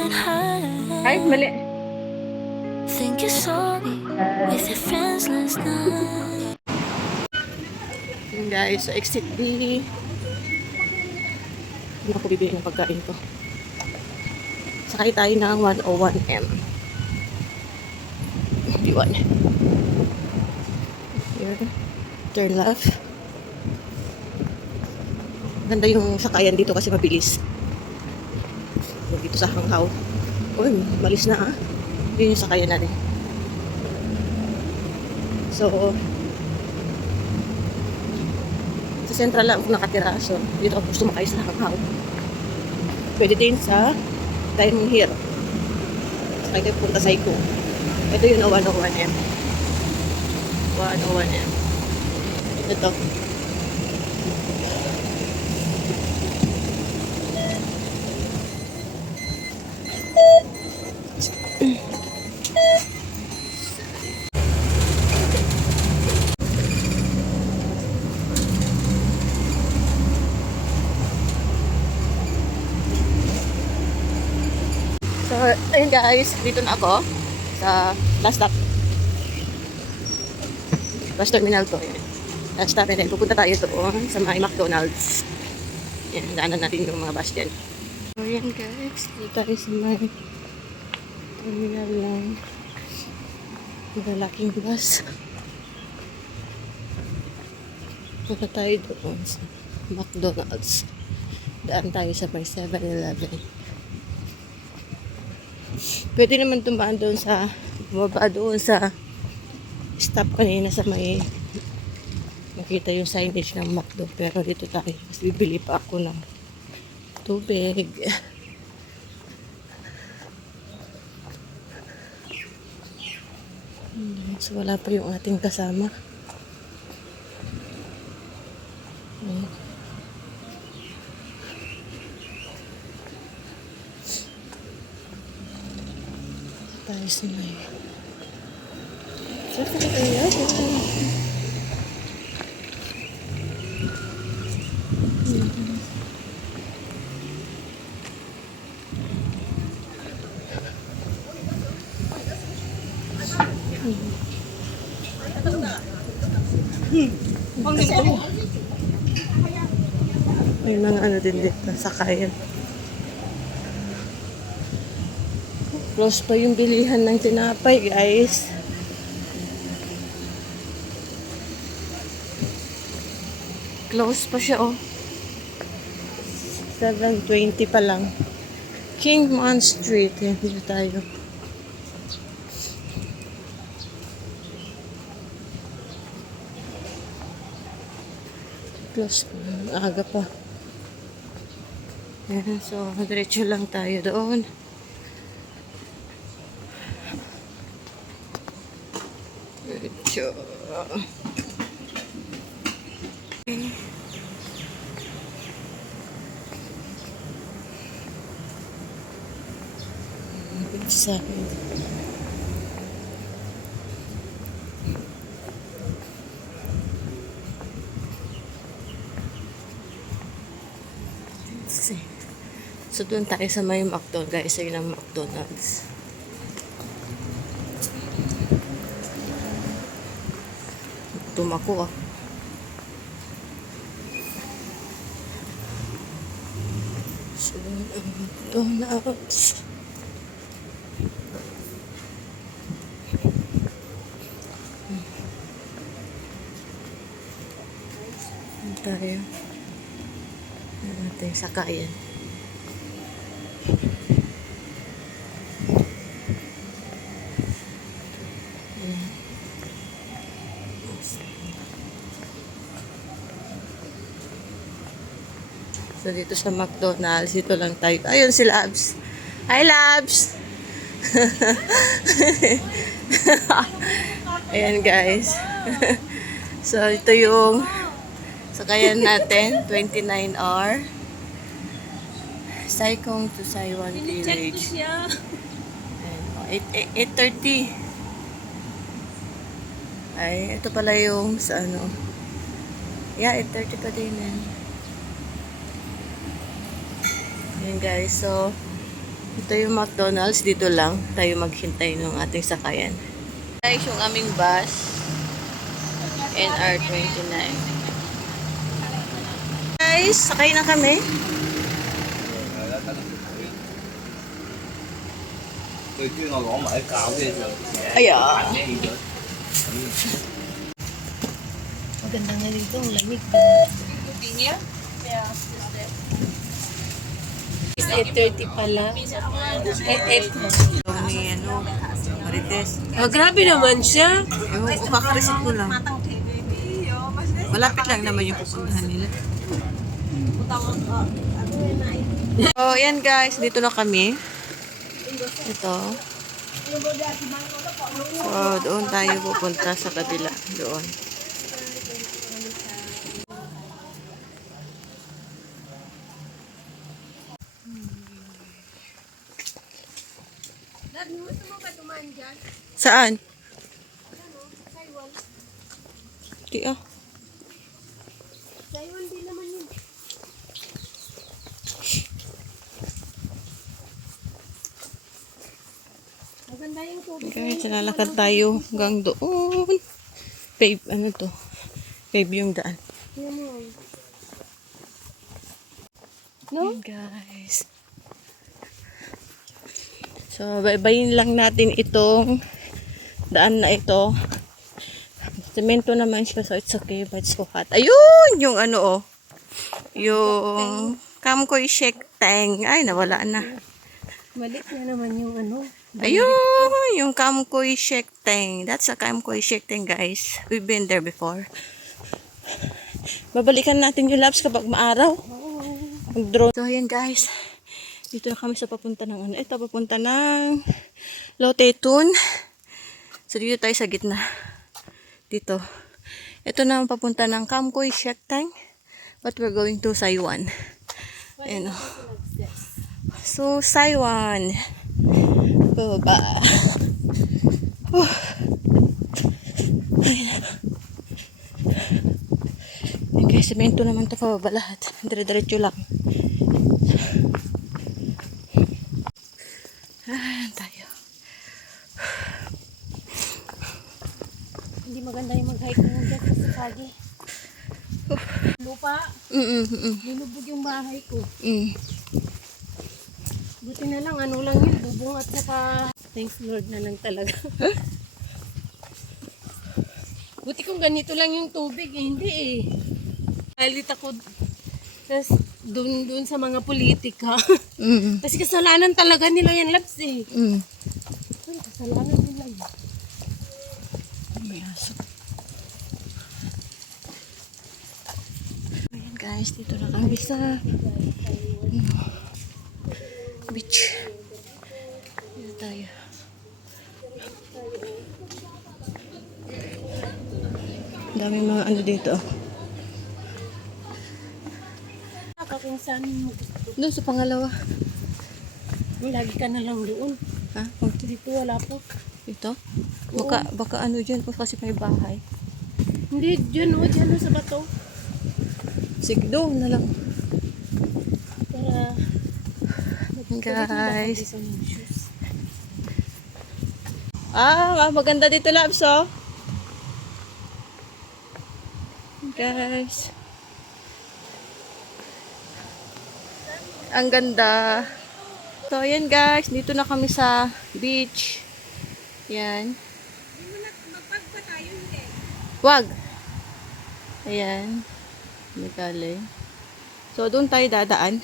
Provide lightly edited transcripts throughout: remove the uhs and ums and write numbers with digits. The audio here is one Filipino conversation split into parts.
getting Ay, high. mali. Think you saw me with your friends last night. Yun guys, sa exit B. Hindi ako bibili ng pagkain ko. Sakay tayo ng 101M. B1. Here. Turn left. Ganda yung sakayan dito kasi mabilis. Dito sa Hanghaw. Uy, malis na ah. Yun yung sakayan natin. So, sa Central lang ako nakatira. So, dito ako gusto makay sa Hanghaw. Pwede din sa Diamond Hill. Sakay kayo punta sa Iko. Ito yung 101M. 101M. Ito. So, ayun guys, dito na ako sa last stop. Bus terminal to. Yun. Last stop, and then pupunta tayo doon sa may McDonald's. Yan, daanan natin yung mga bus dyan. So, yan guys, dito tayo sa may terminal ng malalaking bus. Punta tayo doon sa McDonald's. Daan tayo sa may 7-Eleven. Pwede naman tumaan doon sa bumaba doon sa stop kanina sa may nakita yung signage ng McDo, pero dito tayo kasi bibili pa ako ng tubig. So wala pa yung ating kasama. Tayo sa may may mga ano din dito, sakayan. Close pa yung bilihan ng tinapay, guys. Close pa siya, oh. 7:20 pa lang. Kingman Street. Yan, dito tayo. Close pa. Aga pa. Yan, so, diretso lang tayo doon. Diretso. Okay. Side. So, doon tayo sa may McDonald's, guys. Ayun ang McDonald's. Tumako ah. So, ang McDonald's. Tayo. Ito yung sakayan. So, dito sa McDonald's, dito lang tayo. Ayun si Labs. Hi, Labs! Ayan, guys. So, ito yung sakayan natin, 29R. Saikong to Saiwan Village. Ayan, 8:30. Ay, ito pala yung sa ano. Yeah, 8:30 pa din. Ayan guys, so Ito yung McDonald's. Dito lang tayo maghintay ng ating sakayan. Guys, yung aming bus. NR29. Guys, sakay na kami. Ayan. Maganda nga dito. Ang lamig. 8:30 pala. 8 na. May ano, Marites. Grabe naman siya. Ewan ko, kakarisit ko lang. Malapit lang naman yung pupuntahan nila. So, yan guys. Dito na kami. Ito. So, doon tayo pupunta sa kabila. Doon. Saan? Di ah. Guys, lalakad tayo hanggang doon. Pave, ano to? Pave yung daan. No? Guys. So, baybayin lang natin itong daan na ito. Semento naman siya, so it's okay, but it's so hot. Ayun! Yung ano, oh. Yung Kamkoy Shake Tang. Ay, nawala na. Malik na naman yung ano. Ayun! Yung Kamkoy Shake Tang. That's a Kamkoy Shake Tang, guys. We've been there before. Babalikan natin yung laps kapag maaraw. Mag-drone. So, ayan, guys. Dito na kami sa papunta ng ano. Ito, papunta ng Lote Tun. So, dito tayo sa gitna. Dito. Ito na ang papunta ng Kamkoy Shake Tang. But we're going to Saiwan. Ayan o. So, Saiwan. Baba. Ayan. Ayan guys, semento naman ito pababa lahat. Dire-diretso lang. Ayan tayo. Hindi maganda yung mag-hike mo dyan sa Sakagi. Lupa. Binubog yung bahay ko. Buti na lang, ano lang yun, bubong at saka thanks Lord na lang talaga. Buti kung ganito lang yung tubig, hindi eh. Halit ako dun sa mga politika. Kasi kasalanan talaga nila yan, Labs eh. Kasalanan nila yun. Ayan guys, dito na kami sa beach. Dito tayo. Daming mga ano dito. Kung saan mo gusto. Doon sa pangalawa. Lagi ka na lang doon. Ha? Dito wala pa. Dito? Baka ano dyan po kasi may bahay. Hindi, dyan o, sa bato. Sige, doon na lang. Para Guys. Maganda dito, Labs, oh. Guys. Ang ganda. So, ayan guys. Dito na kami sa beach. Yan. Wag. Ayan. Nagkali. So, doon tayo dadaan.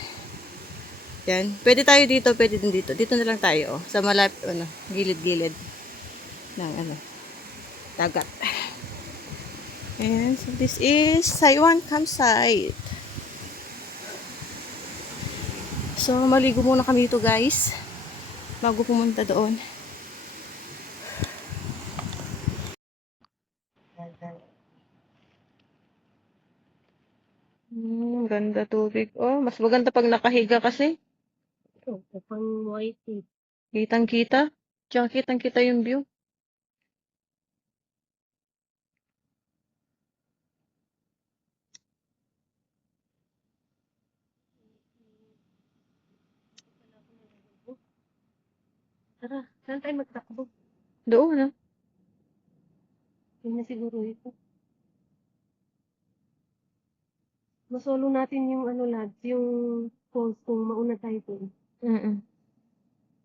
Yan. Pwede tayo dito, pwede din dito. Dito na lang tayo, oh. Sa gilid-gilid ng dagat. And so this is Saiwan campsite. So, maligo muna kami dito, guys. Bago pumunta doon. Ganda tubig. Oh, mas maganda pag nakahiga kasi. Ito, pang white eh. Kitang-kita. Tsaka kitang-kita yung view. Tara, saan tayo magtakbo? Doon, ah. Yun na siguro ito. Masolo natin yung ano lads, yung falls kung mauna tayo doon.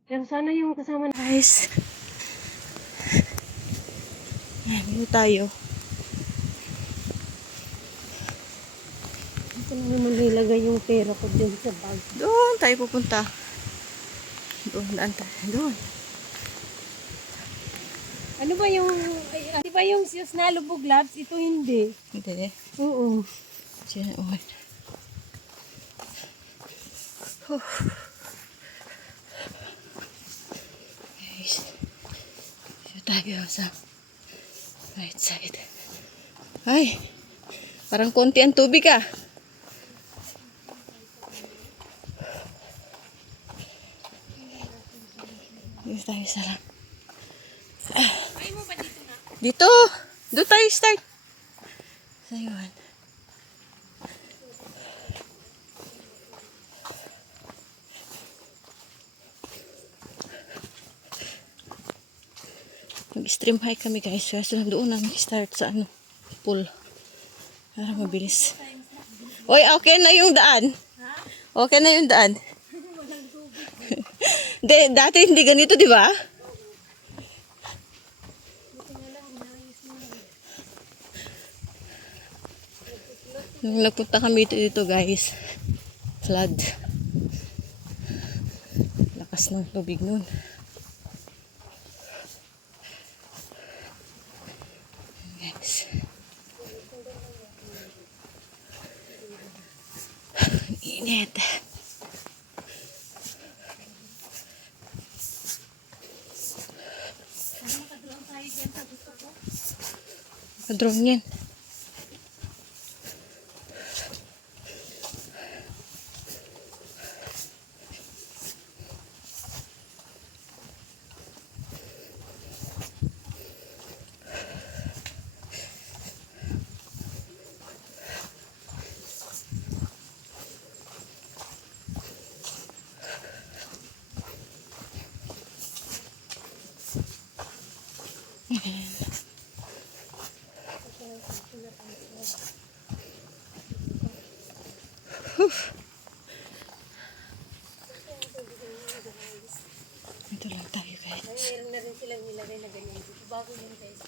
Pero sana yung kasama na Guys. Dito tayo. ito na naman nilagay yung pera ko dyan sa bag. Doon tayo pupunta. Doon, daan tayo. Doon. Ano ba yung, di ba yung siyos na lubog labs? Ito hindi. Hindi. Oo. Diyan, oh. Guys. Dito tayo sa right side. Ay. Parang konti ang tubig ah. Dito tayo sa lang. Ay mo ba dito na? Dito. Doon tayo start. Sa iwan. Mag-stream hike kami guys. So doon namin start sa ano, pool. Para mabilis. Oy, okay na yung daan. Okay na yung daan. Dati hindi ganito, di ba? Nung nagpunta kami dito guys, flood. Lakas ng tubig nun. Guys. Init. Drone yan. Ito lang tayo guys. Ay, meron na rin silang nilagay na ganyan dito. Bago yun guys.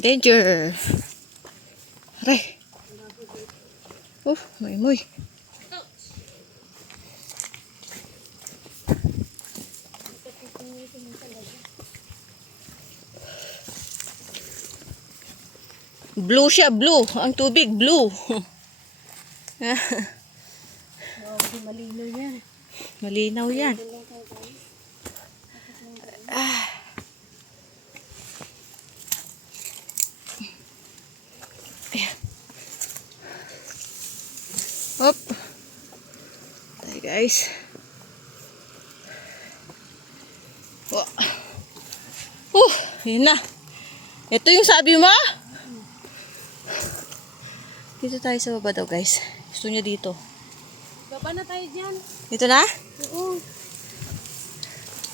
Danger! Aray! May. Blue siya, blue. Ang tubig, blue. Wow, di malinaw yan. Malinaw yan. Hop. Tayo guys. Yun na. Ito yung sabi mo? Dito tayo sa baba daw guys. Gusto niya dito. Baba na tayo dyan. Dito na? Oo.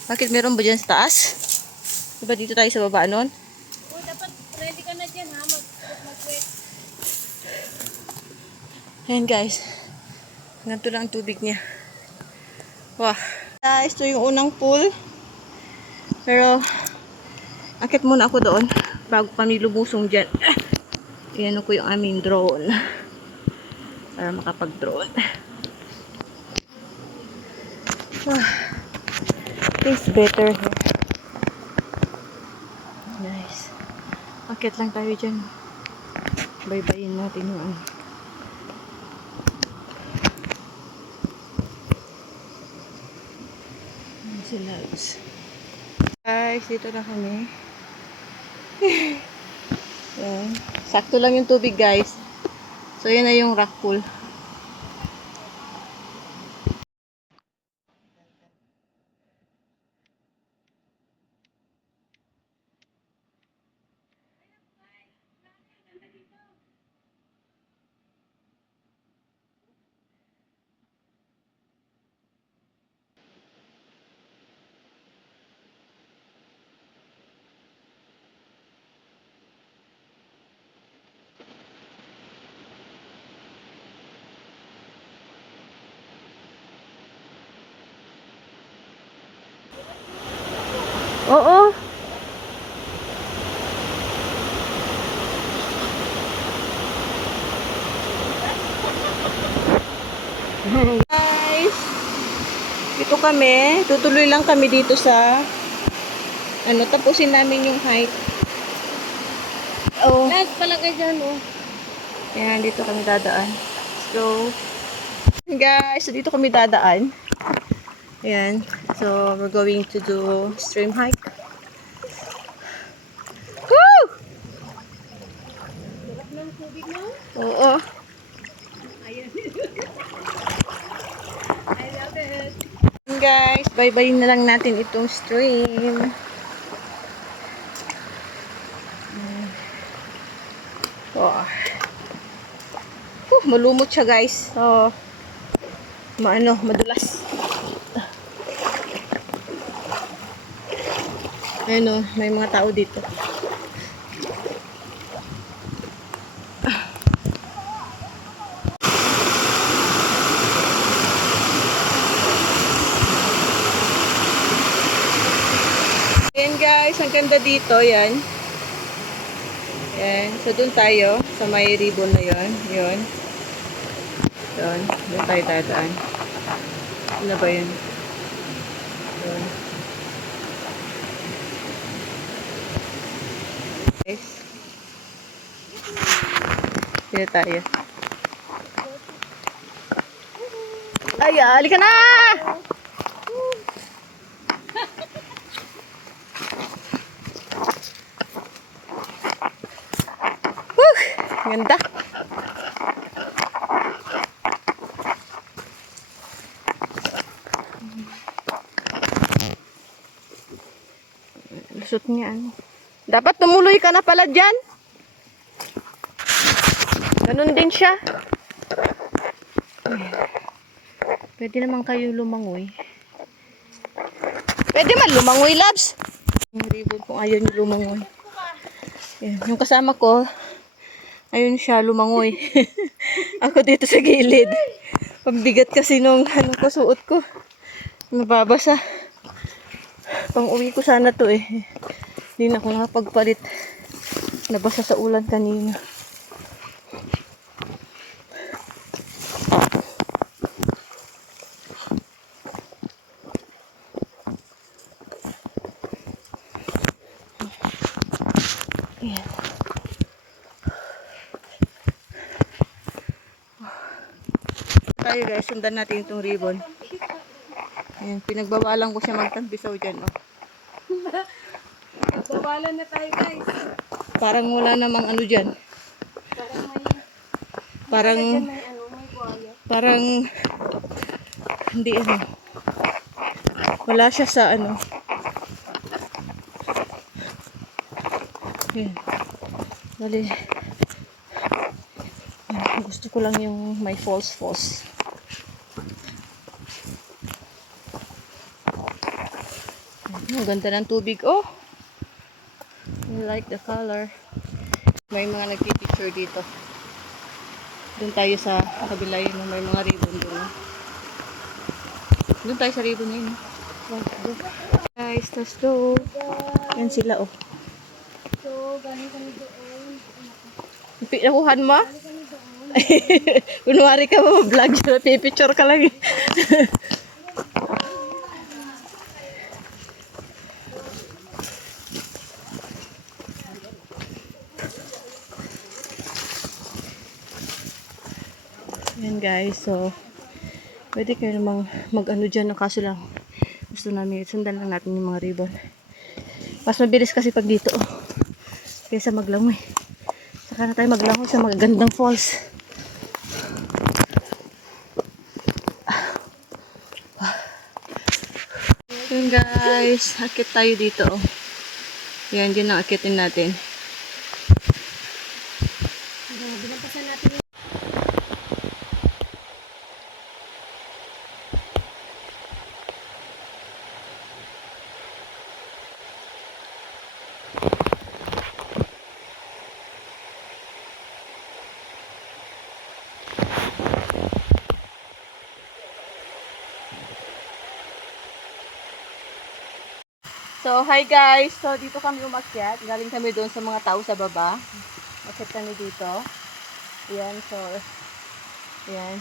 Bakit meron ba dyan sa taas? Diba dito tayo sa baba nun? Oo, dapat ready ka na dyan ha. Mag-wet. Ayan guys. Ganito lang ang tubig niya. Wow. Guys, ito yung unang pool. Pero, akit muna ako doon bago kami lumusong dyan. Iyan ko yung aming drone. Para makapag-drone. Tastes better here. Nice. Akit lang tayo dyan. Bye-byein natin yung ano. Si Loves. Guys, dito na kami. Yan. Sakto lang yung tubig guys. So yun na yung rock pool. Oo. Guys, dito kami. Tutuloy lang kami dito sa tapusin namin yung hike. Oh. Lahat pala kayo dyan, oh. Ayan, dito kami dadaan. So, guys, so dito kami dadaan. Ayan. So, we're going to do stream hike. Woo! Sarap ng tubig na. Oo. Ayan. I love it. Guys, bye-bye na lang natin itong stream. Oh. Malumot siya, guys. So, madulas. Ayun o, may mga tao dito. Ayan guys, ang ganda dito, yan. Yan, so dun tayo, sa may ribbon na yon, yun. Doon tayo dadaan. Ano ba yun? Yun. Guys. Dito tayo. Ay, halika na! Woo! Ganda. Lusot niya, ano. Dapat tumuloy ka na pala dyan. Ganun din siya. Pwede naman kayo lumangoy. Pwede man lumangoy, labs. Yung ribbon kung ayaw niyo lumangoy. Yan. Yung kasama ko, ayun siya, lumangoy. Ako dito sa gilid. Pambigat kasi nung suot ko. Mababasa. Pang uwi ko sana to eh. Hindi na ako nakapagpalit. Nabasa sa ulan kanina. Ayan. Tayo guys, sundan natin itong ribbon. Ayan, pinagbawalan ko siya magtampisaw dyan. Oh. Bawalan na tayo, guys. Parang wala namang ano dyan. Parang May buhaya. parang hindi ano. Wala siya sa ano. Ayan. Dali. Ayan, gusto ko lang yung may falls. Ang ganda ng tubig. Oh! I like the color. May mga nagpipicture dito. Doon tayo sa kabila yun. May mga ribbon doon. Doon tayo sa ribbon na yun. Guys, let's go. Yan sila, oh. So, galing kami doon. Nakuhan mo? Kunwari ka mo, vlog siya. Pipicture ka lang. Yan guys, so pwede kayo namang mag-ano dyan, no? Kaso lang gusto namin, sundan lang natin yung mga ribbon. Mas mabilis kasi pag dito, oh, kaysa maglangoy. Saka na tayo maglangoy sa magagandang falls. Yan guys, akit tayo dito, oh. Yan, yun ang akitin natin. Binampasan natin yung So, hi guys. So, dito kami umakyat. Galing kami doon sa mga tao sa baba. Umakyat kami dito. Ayan, so, ayan.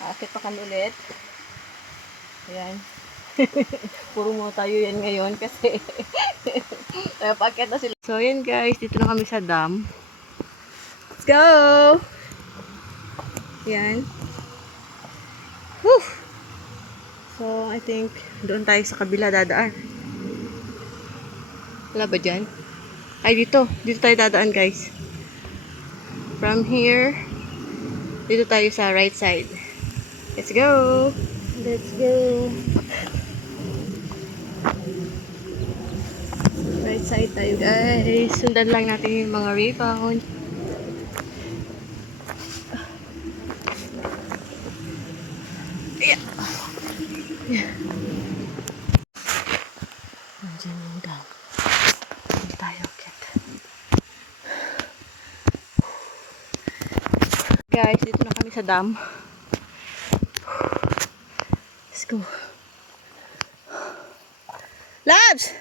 Akyat pa kami ulit. Ayan. Puro mo tayo yan ngayon kasi paakyat na sila. So, ayan guys. Dito na kami sa dam. Let's go! Ayan. Whew! So, I think doon tayo sa kabila dadaan. Wala ba dyan? Ay, dito. Dito tayo dadaan, guys. From here, dito tayo sa right side. Let's go! Let's go. Right side tayo, guys. Sundan lang natin yung mga rebound. Yeah. Yeah. Nandiyan yung dam. Dito tayo, kit. Guys, dito na kami sa dam. Let's go. Labs!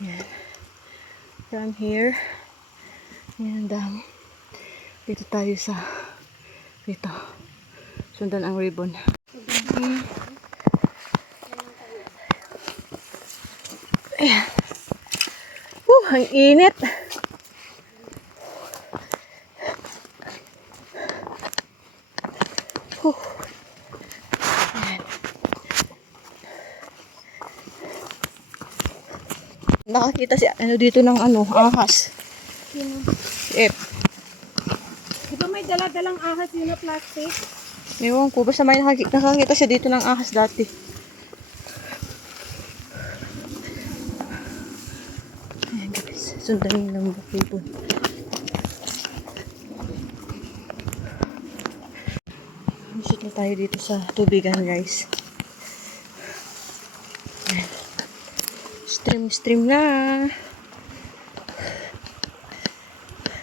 Yan. From here. Yan, dam. Dito tayo sa dito. Sundan ang ribbon. Ayan. Ang init. Ayan. Nakakita si ano dito ng ahas. Sino? Eh, Di ba may dala-dalang ahas yun na plastic? ewan ko, basta may nakakita siya dito ng ahas dati. Ayan guys, sundan lang yung ribbon. Visit na tayo dito sa tubigan guys. Ayan. Stream na.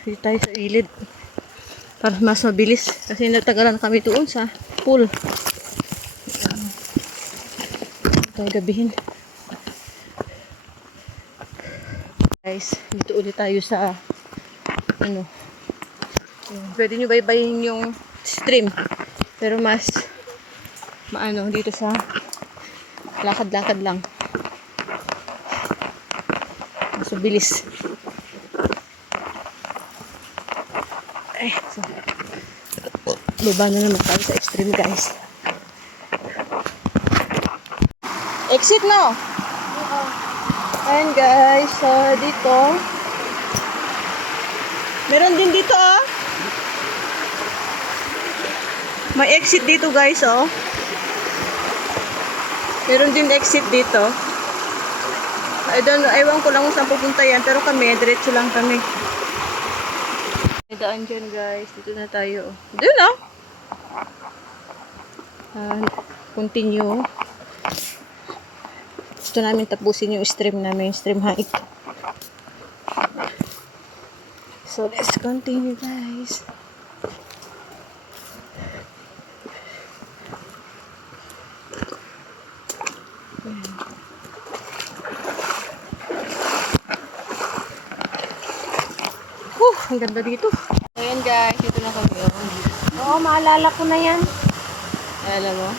Dito tayo sa ilid. Para mas mabilis. Kasi natagalan kami doon sa pool. Tayo gabihin. Guys, dito ulit tayo sa pwede nyo baybayin yung stream. Pero mas dito sa lakad-lakad lang. Mas mabilis. So, baba na naman tayo sa extreme guys. Exit no? Ayan guys, so dito meron din dito may exit dito guys meron din exit dito. Ewan ko lang kung saan pupunta yan, pero kami diretso lang kami. May daan dyan guys. Dito na tayo. Doon continue. Gusto namin tapusin yung stream namin. Stream hike. So let's continue guys. Ang ganda dito. Ayan guys, dito na kami. Oo, maalala ko na yan. Alam mo?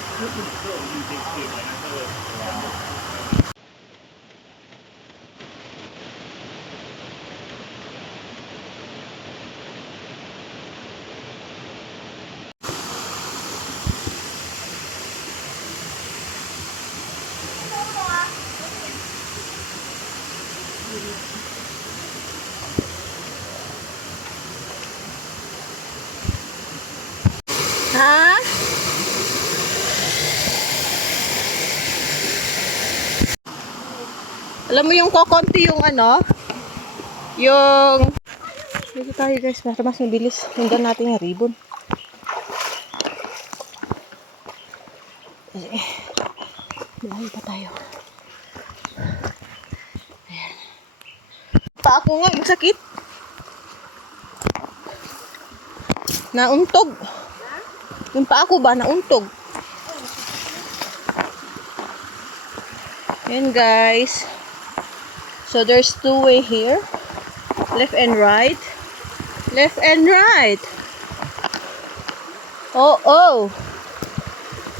Ha? Alam mo yung kokonti yung yung dito tayo guys para mas mabilis. Sundan natin yung ribbon. Malayo pa tayo. Ayan. Pa ako nga, yung sakit. Nauntog. Yung pa ako ba, nauntog. Ayan guys. So there's two-way here. Left and right. Left and right. Oh, oh.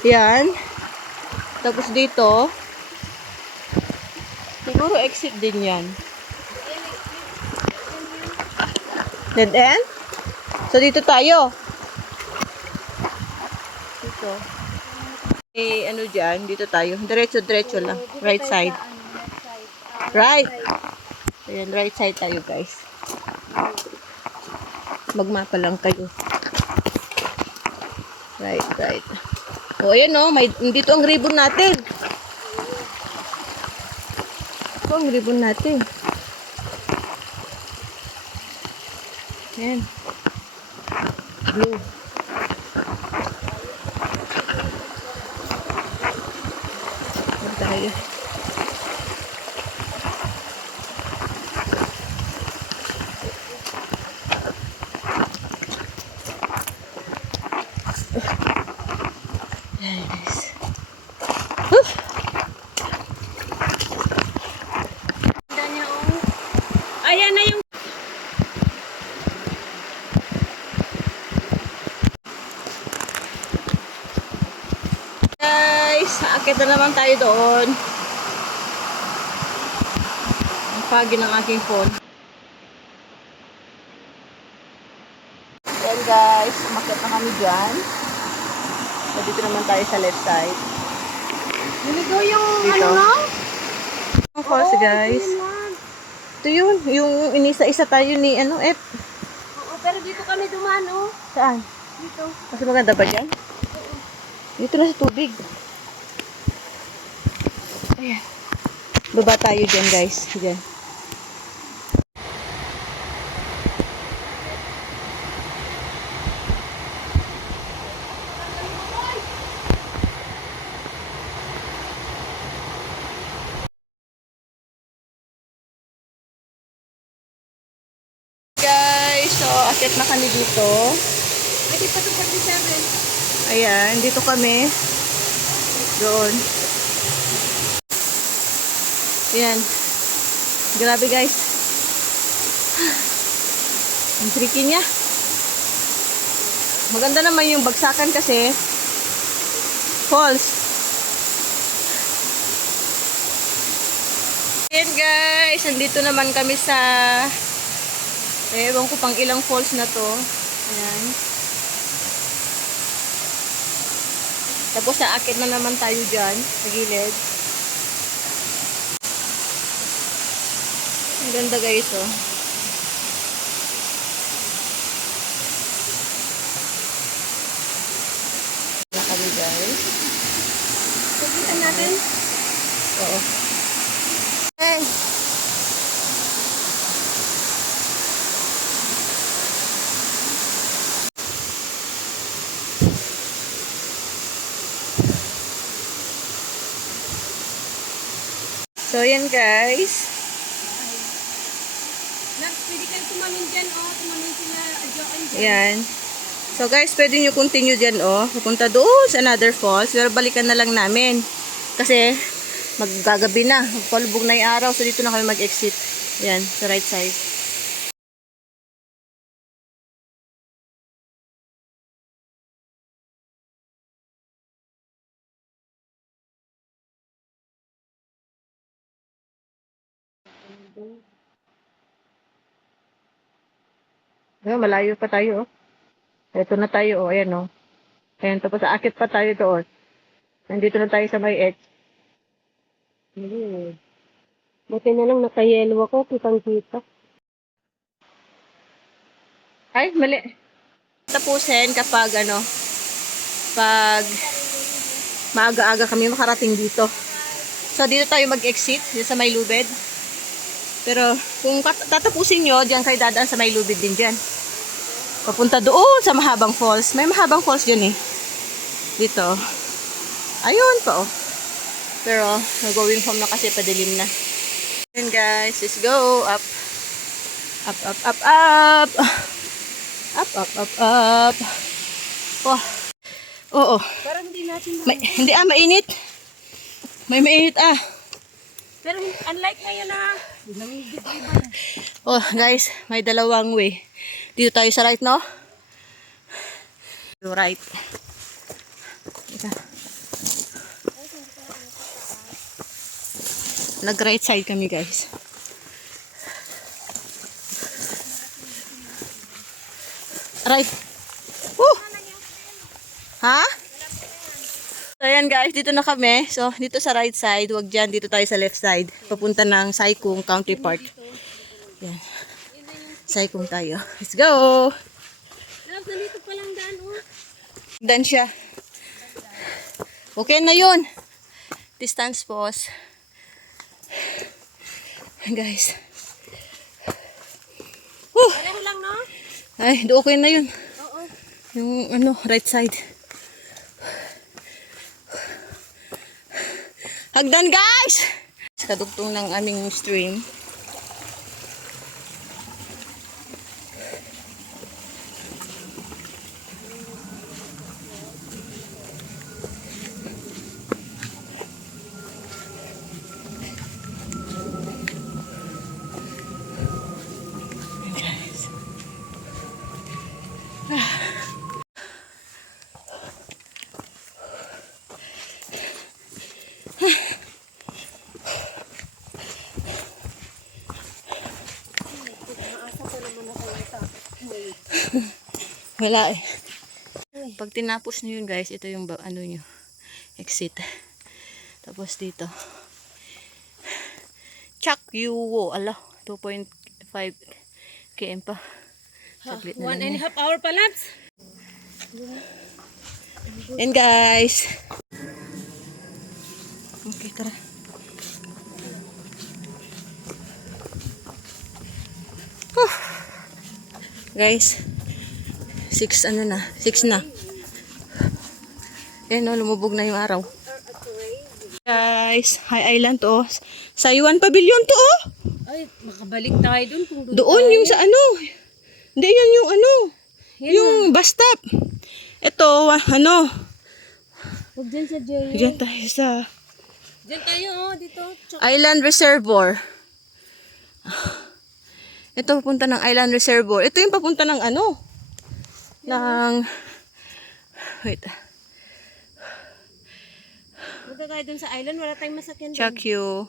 Yan. Tapos dito. Siguro exit din yan. Dead end? So dito tayo. Dito. Eh, ano dyan? Dito tayo. Diretso-diretso lang. Right side. Right. Ayan, right side tayo guys. Magmapa lang kayo. Right, right. O, ayan o. Dito ang ribbon natin. Ito ang ribbon natin. Ayan. Blue. Ayan tayo. Ayan guys. Ayan na yung... Guys, aakit na naman tayo doon. Ang pagi ng aking phone. Then guys, umakyat na kami dyan. So, dito naman tayo sa left side. Niligaw yung Dito. ano no? Ang falls guys. Ito yun, yung inisa-isa tayo ni ano, Oo, pero dito kami dumaan, oh. Saan? Dito. Mas maganda ba dyan? Dito na sa tubig. Ayan. Baba tayo dyan guys. Dyan. Guys, so akit na kami dito. Ay, di pa ito 47. Ayan, dito kami. Doon. Ayan. Grabe guys. Ang tricky niya. Maganda naman yung bagsakan kasi falls. Ayan guys, andito naman kami sa ewan ko pang ilang falls na to. Ayan. Tapos aakit na naman tayo dyan sa gilid. Ang ganda guys oh. Na kami guys. Pagkitan natin. Oo. Hey! So, yan guys. Pwede kayo tumamin dyan, oh. Tumamin sila, adyokan dyan. Yan. So guys, pwede nyo continue dyan, oh. Pupunta doon sa another falls. Pero balikan na lang namin. Kasi, maggagabi na. Palubog na yung araw. So, dito na kami mag-exit. Yan, sa right side. Ayan, malayo pa tayo, oh. Ito na tayo, oh. Ayan, oh. Ayan, tapos aakit pa tayo doon. Nandito na tayo sa may edge. Buti na lang naka-yellow ako, kitang-kita. Ay, mali. Tapusin kapag, pag maaga-aga kami makarating dito. So, dito tayo mag-exit, dito sa may lubid. Pero, kung tatapusin nyo, diyan kayo dadaan sa may lubid din dyan. Papunta doon sa Mahabang Falls. May Mahabang Falls dyan eh. Dito. Ayun pa oh. Pero, going home na kasi padilim na. Ayan guys, let's go. Up. Up, up, up, up. Up, up, up, up. Oh. Oo. Parang hindi natin May, hindi mainit. May mainit Pero unlike ngayon na, Oh, guys, may dalawang way. Dito tayo sa right, no? Right. Teka. Nag-right side kami, guys. Right. Woo! Ha? So, ayan guys, dito na kami. So, dito sa right side, wag dyan. Dito tayo sa left side. Papunta ng Saikung Country Park. Yan. Saikung tayo. Let's go! love, nandito pa lang daan, oh. Dan siya. Okay na yun. Distance pause. Guys. Pareho lang, no? Ay, okay na yun. Oo. Yung ano, right side. Hagdan guys! Kadugtong ng aming stream. Guys. Wala eh. Pag tinapos nyo yun guys, ito yung ano nyo, exit. Tapos dito. Chakyuwo. Ala, 2.5 km pa. Saglit na lang yan. 1.5 hour pa, loves. And guys. Okay, tara. Whew. Guys. 6 ano na. 6 na. Ayan o, lumubog na yung araw. Guys, High Island to. Saiwan Pavilion to oh. Ay, makabalik tayo dun kung doon Doon yung sa ano. Hindi yan yung ano. Yung bus stop. Ito, ano. Huwag dyan sa Jerry. Diyan tayo sa Dyan tayo, oh, dito. Island Reservoir. Ito papunta ng Island Reservoir. Ito yung papunta ng ano. Ng wait. Huwag tayo dun sa island, wala tayong masakyan dun. Chakyu.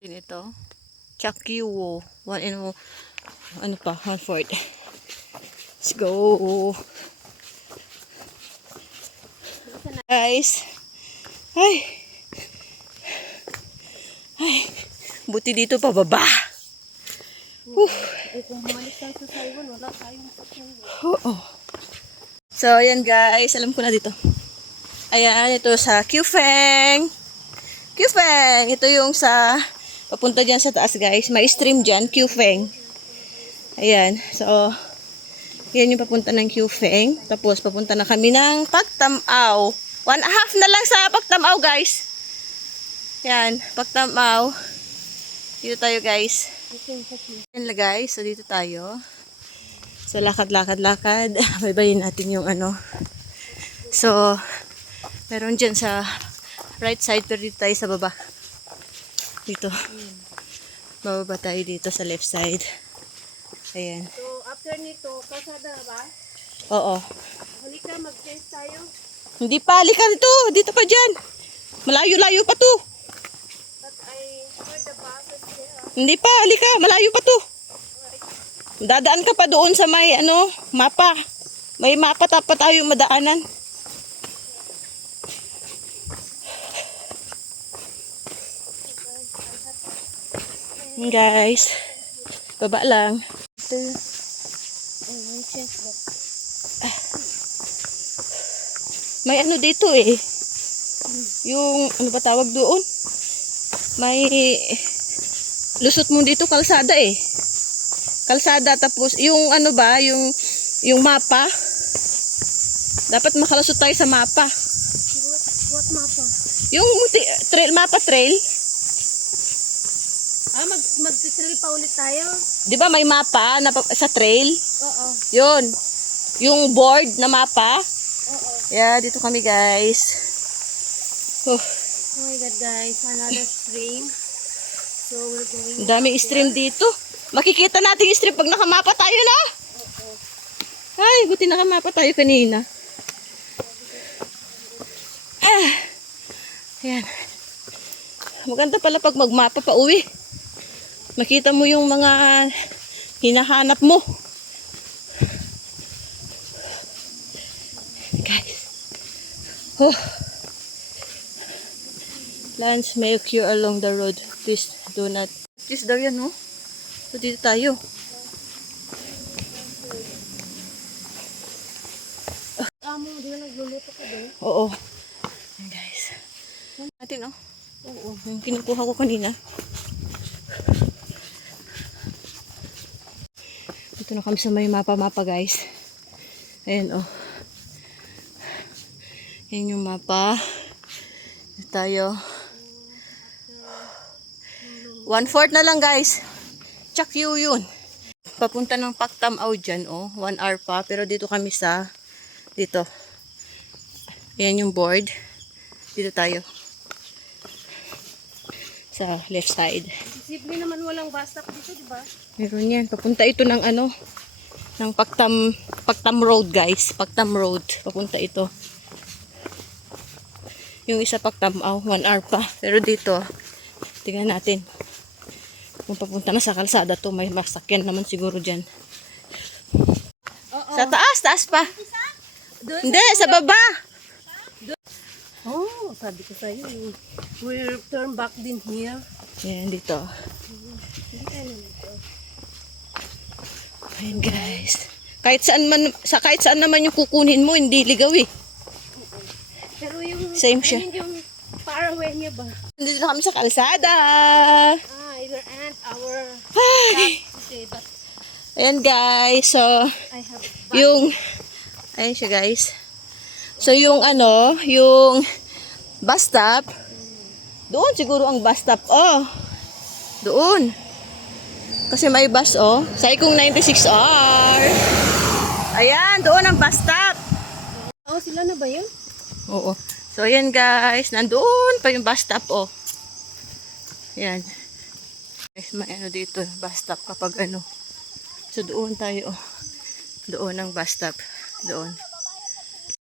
Ito. Chakyuwo. Ano pa? 1/4. Let's go. Guys. Ay. Buti dito pababa. Eh, kung bumalik tayo sa Saiwan, wala tayong masakyan. Oo. So, ayan guys. Alam ko na dito. Ayan, ito sa Qfeng. Qfeng. Ito yung sa papunta dyan sa taas guys. May stream dyan. Qfeng. Ayan. So, yan yung papunta ng Qfeng. Tapos, papunta na kami ng Pagtamaw. 1.5 na lang sa Pagtamaw guys. Ayan. Pagtamaw. Dito tayo guys. Ayan lang guys. So, dito tayo. So, lakad. Baybayin natin yung ano. So, meron dyan sa right side. Pero dito tayo sa baba. Dito. Bababa tayo dito sa left side. Ayan. So, after nito, kasada ba? Oo. Halika, mag-change tayo. Hindi pa. Halika dito. Dito pa dyan. Malayo-layo pa to. But I heard the buses there. Hindi pa. Halika. Malayo pa to. Dadaan ka pa doon sa may ano, mapa. May mapa pa tayo madaanan. Guys. Baba lang. Ito. May ano dito eh. Yung ano ba tawag doon? May lusot mo dito kalsada eh. Kalsada tapos yung ano ba, yung mapa. Dapat makalusot tayo sa mapa. What mapa? Yung trail mapa trail. Ah, mag-trail pa ulit tayo? 'Di ba may mapa na sa trail? Oo. 'Yun. Yung board na mapa. Oo. Yeah, dito kami guys. Oh. Oh my God, guys. Another stream. So, we're going... Ang daming stream dito. Makikita natin yung stream pag nakamapa tayo na. Ay, buti nakamapa tayo kanina. Ayan. Maganda pala pag magmapa pa uwi. Makita mo yung mga hinahanap mo. Guys. Oh. Plants may occur along the road. Please do not. Please daw yan, no? So, dito tayo. Amo, di ba nagluluto ka doon? Oo. Ayan, guys. Natin, oh. Oo. Yung kinukuha ko kanina. Dito na kami sa may mapa-mapa, guys. Ayan, oh. Ayan yung mapa. Dito tayo. 1/4 na lang, guys. Tsak yun. Papunta ng Pactamaw dyan, oh. 1 hour pa. Pero dito kami sa... Dito. Ayan yung board. Dito tayo. Sa left side. Simple naman walang bus stop dito, di ba? Meron yan. Papunta ito ng ano, ng Pactam Road, guys. Pactam Road. Papunta ito. Yung isa Pactamaw, 1 hour pa. Pero dito, tingnan natin. Kung papunta na sa kalsada to, may masakyan naman siguro dyan. Sa taas, taas pa. Hindi, sa baba. Oh, sabi ko sa'yo. We'll turn back din here. Yan, dito. Hindi tayo nandito. Ayan, guys. Kahit saan naman yung kukunin mo, hindi ligaw eh. Pero yung... Same siya. Yung far away niya ba? Nandito na kami sa kalsada. Either and our... Ay. Okay, but Ayan, guys. So, I have... yung... Ayan siya, guys. So, yung ano, yung bus stop, doon siguro ang bus stop. Oh, doon. Kasi may bus, oh. Saikong 96R. Ayan, doon ang bus stop. Oh, sila na ba yun? Oo. So, ayan, guys. Nandoon pa yung bus stop, oh. Ayan. May ano dito, bus stop kapag ano. So, doon tayo, oh. Doon ang bus stop. Doon.